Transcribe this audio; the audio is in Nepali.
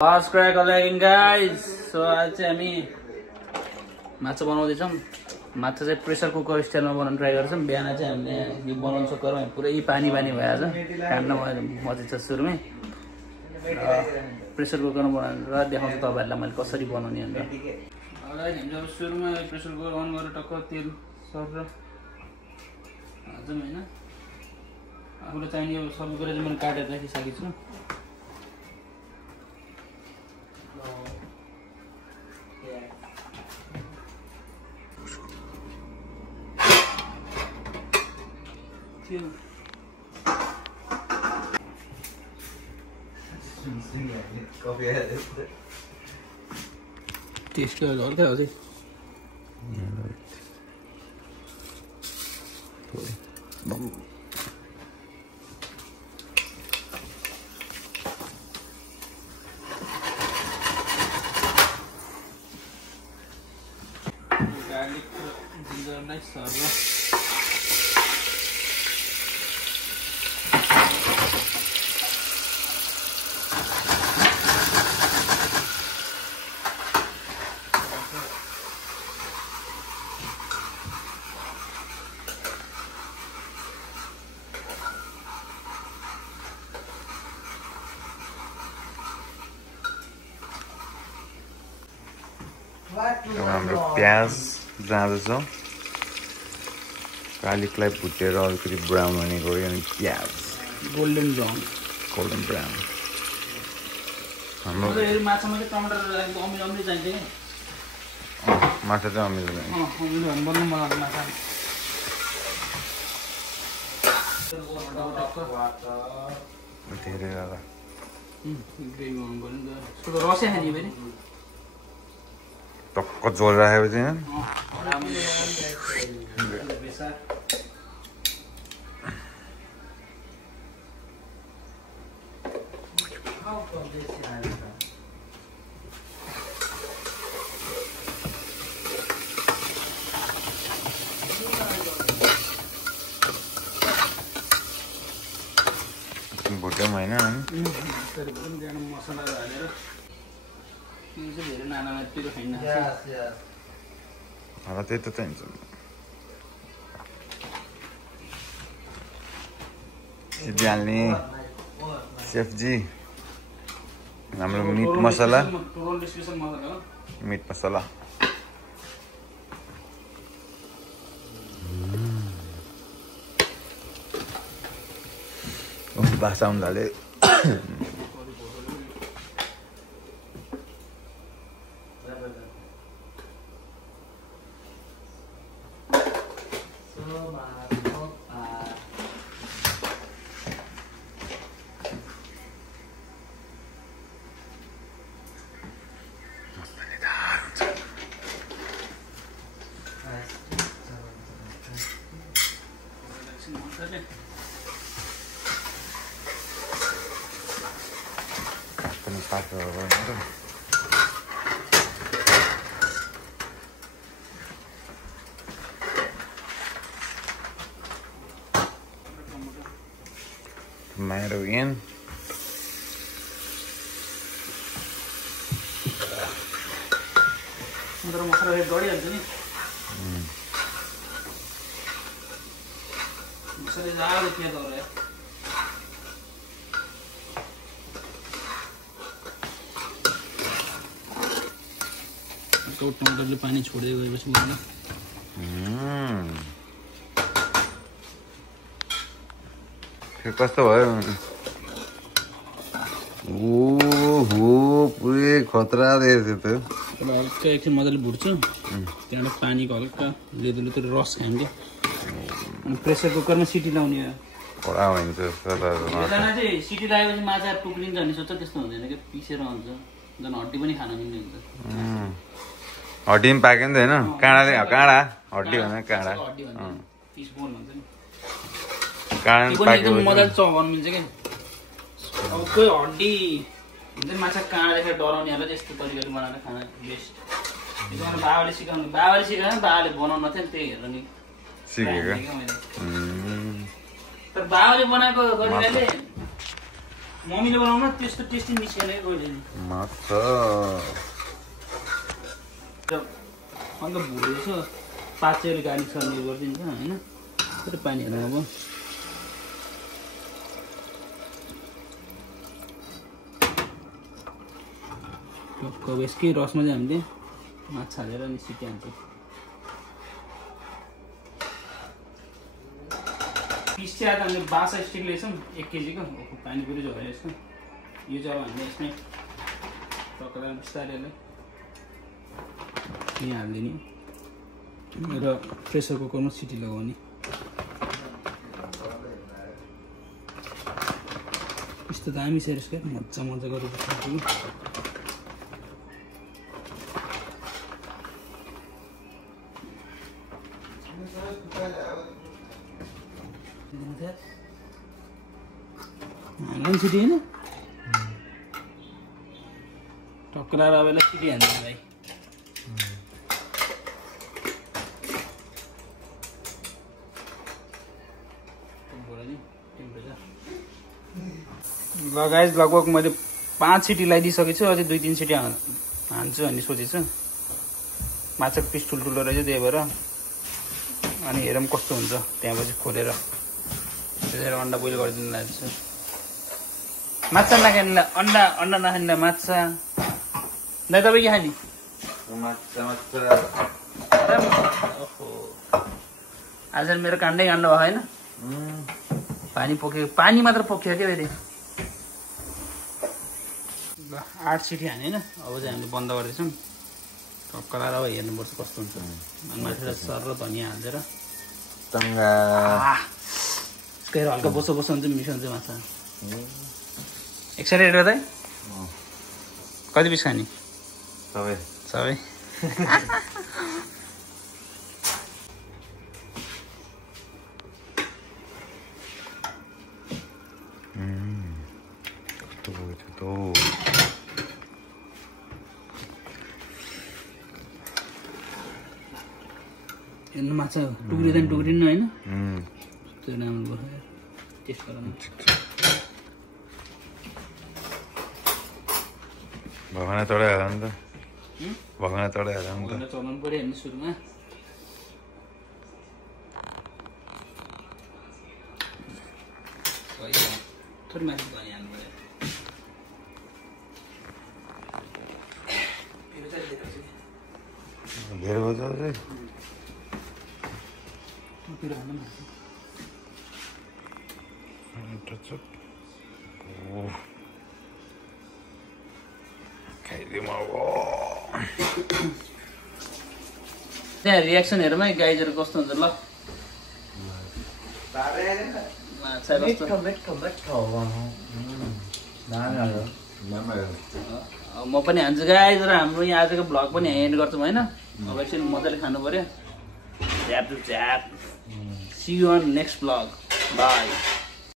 गाइस सो आज चाहिँ हामी माछा बनाउँदैछौँ। माछा चाहिँ प्रेसर कुकर स्टाइलमा बनाउन ट्राई गर्छौँ। बिहान चाहिँ हामीले यो बनाउन सक्छौँ। पुरै पानी भइहाल्छ, काट्न मजा छ सुरुमै। प्रेसर कुकरमा बनाएर देखाउँछु तपाईँहरूलाई मैले कसरी बनाउने भनेर। हामीले अब सुरुमा प्रेसर कुकर अन गरेर टक्क तेल सरेर हाल्छौँ होइन। आफूलाई चाहिने अब सबै कुरा चाहिँ मैले काटेर राखिसकेको छु। Taste good, all that is. Garlic, ginger, nice sauce. हाम्रो प्याज जाँदैछ, गार्लिकलाई भुटेर अलिकति ब्राउन हुने गयो अनि प्याज गोल्डन ब्राउन हाम्रो माछामा चाहिँ टमाटर राखेको अमिलो चाहिन्छ के माछा चाहिँ अमिलो बन्नु मलाई माछा धेरै होला ग्रेभी बनाउनु पर्यो नि त। त्यसको रसै खाने फेरि टक्क झोल राखेपछि भुट्यौँ होइन मसला हालेर धेरै नाना पिरो खाइन होला त्यही त चाहिन्छ। सिधी हाल्ने सेफजी हाम्रो मिट मसला भाषा हुँदाले tomato in. Antara masala head gadi haल्छ नि मसले ज्यादा पिया दो रे तो टमाटरले पानी छोड्दै गएपछि मलाई कस्तो भयो ओहो पुरै खतरा रहेछ त। हल्का एकछिन मजाले भुट्छु त्यहाँबाट पानीको हल्का लेदो रस खाइन्छ अनि प्रेसर कुकरमा सिटी लाउने कडा हुन्छ एकजना चाहिँ सिटी लगाएपछि माछा टुक्रिन्छ भन्ने सोच्छ, त्यस्तो हुँदैन कि पिसेर हुन्छ झन् हड्डी पनि खान मिल्ने हुन्छ। हड्डी पनि पाक्यो नि त होइन काँडा हड्डी भने काँडा पिस बोन भन्छ नि काँडा मजाले चबाउनु मिल्छ कि। अब कोही हड्डी माछा काँडा देखेर डराउनेहरूलाई त्यस्तो तरिकाले बनाएर खाना बेस्ट। बाबाले सिकाएन बाबाले बनाउनु थियो नि त्यही हेरेर नि सिकेको। तर बाबाले बनाएको तरिकाले मम्मीले बनाउन त्यस्तो टेस्टी निस्केन कहिले नि माछा अन्त भुलेछ पाचेले गाडी सर्ने गरिदिन्छ होइन तर पानी हाल्नु अब यसकै रसमा चाहिँ हामीले माछा हालेर अनि सिटी हाल्छौँ पिस चाहिँ आज हामीले 12 स्टिक लिएछौँ 1 केजीको पानी पुरै झऱ्यो यसको यो चाहिँ अब हामीले यसमै टक्कर बिस्तारै यहाँ हालिदिने र प्रेसर कुकरमा सिटी लगाउने यस्तो दामी छ यसको मजा गरेर खान्छु सिटी होइन टक्राएर अब यसलाई सिटी हान्छ भाइ ल गाइस लगभग मैले 5 सिटी लगाइदिइसकेको छु अझै 2-3 सिटी हान्छु भन्ने सोचेछु माछाको पिस ठुल्ठुलो रहेछ त्यही भएर अनि हेरौँ कस्तो हुन्छ त्यहाँपछि खोलेर त्यसरी अन्डा बोइल गरिदिनु लाग्छु माछा नखानेलाई अन्डा नखानेलाई माछा दाइ तपाईँ के खाने आज मेरो काण्डै काण्ड भयो होइन पानी पोख्यो पानी मात्र पोख्यो क्या फेरि ल 8 सिटी हाने होइन अब चाहिँ हामीले बन्द गर्दैछौँ टक्कर अब हेर्नुपर्छ कस्तो हुन्छ माथिबाट सर र धनियाँ हालेर यसको हल्का बोसो हुन्छ मिठो हुन्छ माछा एक्साइटेड हो दाइ कति पिस खाने सबै हेर्नु माछा टुक्रिँदैन टुक्रिन्न होइन त्यो राम्रो भयो टेस्ट गराउनु भगवान चढाइहाल नि त भगवान चढाइहाल नि त चलाउनु पऱ्यो हेर्नु सुरुमा थोरै माथि भइहाल्नु पऱ्यो धेरै बज्छ त्यहाँ रियाक्सन हेरौँ है गाइजहरू कस्तो हुन्छ ल म पनि हान्छु गाइज र हाम्रो यहाँ आजको भ्लग पनि एन्ड गर्छौँ होइन अब एकछिन मजाले खानु पर्यो च्याप टु च्याप see you on next vlog by